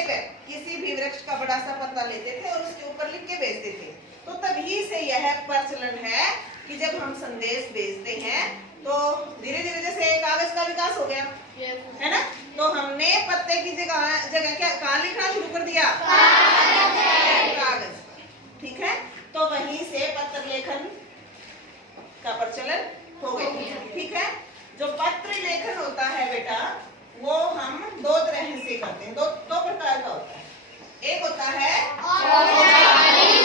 लेकर किसी भी वृक्ष का बड़ा सा पत्ता लेते थे और उसके ऊपर लिख के भेजते थे। तो तभी से यह प्रचलन है कि जब हम संदेश भेजते हैं तो धीरे धीरे जैसे कागज का विकास हो गया है ना, तो हमने पत्ते की जगह क्या कहाँ लिखना शुरू कर दिया, कागज। ठीक है, तो वहीं से पत्र लेखन का प्रचलन हो गया। ठीक है, जो पत्र लेखन होता है बेटा वो हम दो तरह से करते हैं, दो प्रकार का होता है। एक होता है औपचारिक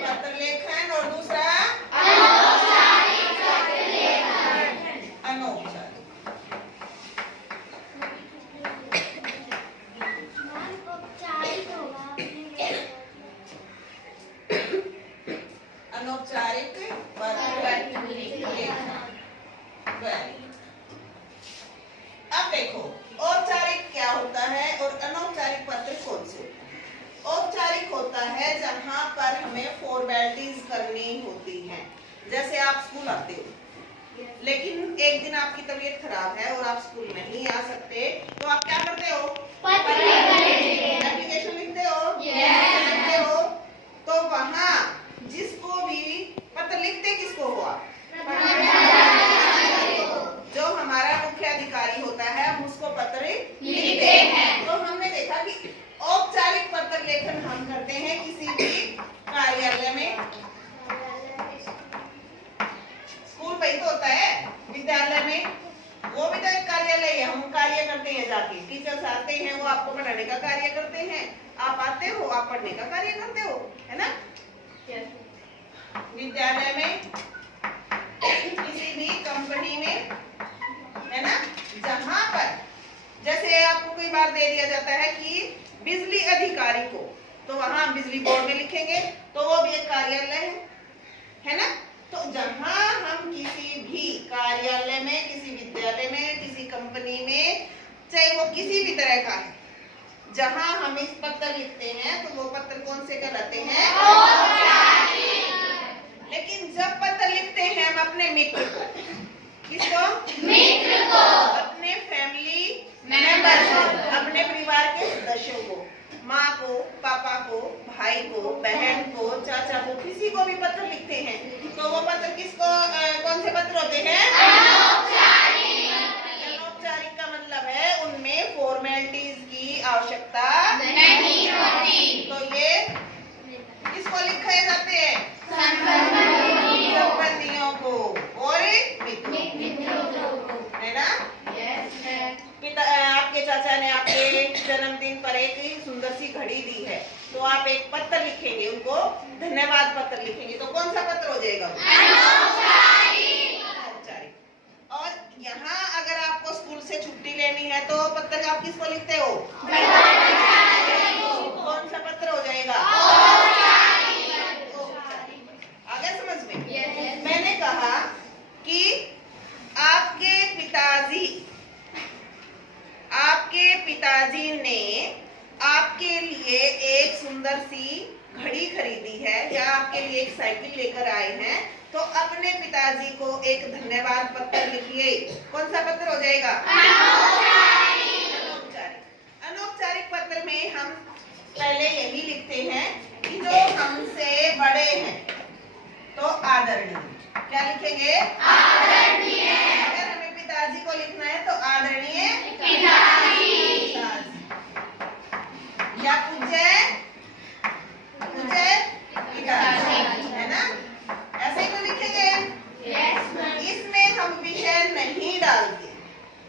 पत्र लेखन और दूसरा अनौपचारिक। अनौपचारिक पत्र लेखन। अब देखो औपचारिक क्या होता है और अनौपचारिक पत्र कौन से होते हैं। औपचारिक होता है जहां पर हमें फॉर्मेलिटीज करनी होती हैं। जैसे आप स्कूल आते हो लेकिन एक दिन आपकी तबीयत खराब है और आप स्कूल नहीं आ सकते, तो आप क्या करते हो, एप्लीकेशन लिखते हो। तो वहां जिसको भी पत्र लिखते किसको हो आप, जो हमारा मुख्य अधिकारी होता है हम उसको पत्र लिखते हैं। तो हमने देखा कि औपचारिक पत्र लेखन हम करते हैं किसी भी कार्यालय में, स्कूल पे ही तो होता है, विद्यालय में वो भी तो एक कार्यालय है, हम कार्य करते हैं जाके। टीचर्स आते हैं वो आपको पढ़ाने का कार्य करते हैं, आप आते हो आप पढ़ने का कार्य करते हो, है ना। विद्यालय में, किसी भी कंपनी में, है ना, जहां पर जैसे आपको कई बार दे दिया जाता है कि बिजली अधिकारी को, तो वहां हम बिजली बोर्ड में लिखेंगे, तो वो भी एक कार्यालय है ना। तो जहां हम किसी भी कार्यालय में, किसी विद्यालय में, किसी कंपनी में, चाहे वो किसी भी तरह का है, जहां हम इस पत्र लिखते हैं तो वो पत्र कौन से कहलाते हैं, लेकिन जब पत्र लिखते हैं हम अपने मित्र को, किसको, मित्र को, अपने फैमिली मेंबर को, अपने परिवार के सदस्यों को, माँ को, पापा को, भाई को, बहन को, चाचा को, किसी को भी पत्र लिखते हैं, तो वो पत्र किसको, कौन से पत्र होते हैं, अनौपचारिक। अनौपचारिक का मतलब है उनमें फॉर्मेलिटीज की आवश्यकता नहीं होती। तो ये किसको लिखे जाते हैं, संबंधियों को और मित्रों को, है ना। पिता, आपके चाचा ने आपके जन्मदिन पर एक सुंदर सी घड़ी दी है, तो आप एक पत्र लिखेंगे, उनको धन्यवाद पत्र लिखेंगे, तो कौन सा पत्र हो जाएगा, अनौपचारिक। और यहाँ अगर आपको स्कूल से छुट्टी लेनी है तो पत्र आप किसको लिखते हो, कौन सा पत्र हो जाएगा, आगे समझ में। मैंने कहा कि आपके पिताजी ने आपके लिए एक सुंदर सी घड़ी खरीदी है या आपके लिए एक साइकिल लेकर आए हैं, तो अपने पिताजी को एक धन्यवाद पत्र लिखिए। कौन सा पत्र हो जाएगा, अनौपचारिक। अनौपचारिक पत्र में हम पहले यही लिखते हैं कि जो हमसे बड़े हैं तो आदरणीय, क्या लिखेंगे, आदरणीय। अगर हमें पिताजी को लिखना है तो आदरणीय पिताजी या पूज्य पिताजी, है ना, ऐसे ही तो लिखेंगे। इसमें हम विषय नहीं डालते,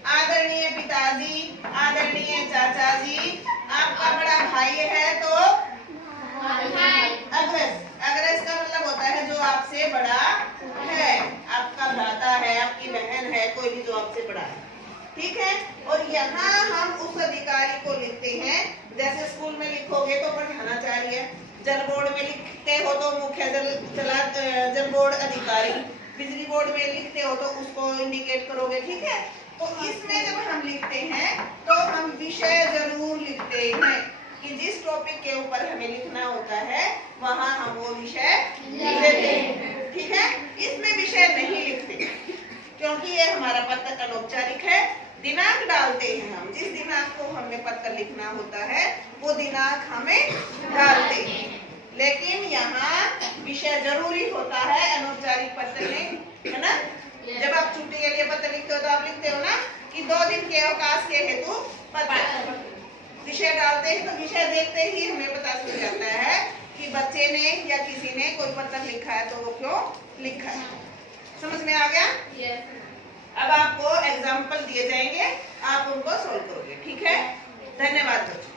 आदरणीय पिताजी, आदरणीय चाचा जी, आपका बड़ा भाई है तो अग्रज। अग्रज का मतलब होता है जो आपसे बड़ा है, आपका भ्राता है, आपकी बहन है, कोई भी जो आपसे बड़ा है। ठीक है, और यहाँ हम उस अधिकारी को लिखते हैं, जैसे स्कूल में लिखोगे तो प्रधानाचार्य, जल बोर्ड में लिखते हो तो मुख्य जल बोर्ड अधिकारी, बिजली बोर्ड में लिखते हो तो उसको इंडिकेट करोगे। ठीक है, तो इसमें जब हम लिखते हैं तो हम विषय जरूर लिखते हैं कि जिस टॉपिक के ऊपर हमें लिखना होता है वहां हम वो विषय लिखते हैं। ठीक है, इसमें विषय नहीं लिखते क्योंकि ये हमारा हमारा पत्र अनौपचारिक है। दिनांक डालते हैं हम, जिस दिनांक को हमने पत्र लिखना होता है वो दिनांक हमें डालते हैं। लेकिन यहाँ विषय जरूरी होता है अनौपचारिक पत्र में, है ना। जब आप छुट्टी के लिए पत्र लिखते हो तो आप लिखते हो ना कि 2 दिन के अवकाश के हेतु पत्र। विषय डालते हैं तो विषय देखते ही हमें पता चल जाता है कि बच्चे ने या किसी ने कोई पत्र लिखा है तो वो क्यों लिखा है। समझ में आ गया? अब आपको एग्जाम्पल दिए जाएंगे, आप उनको सोल्व करोगे। ठीक है, धन्यवाद बच्चों।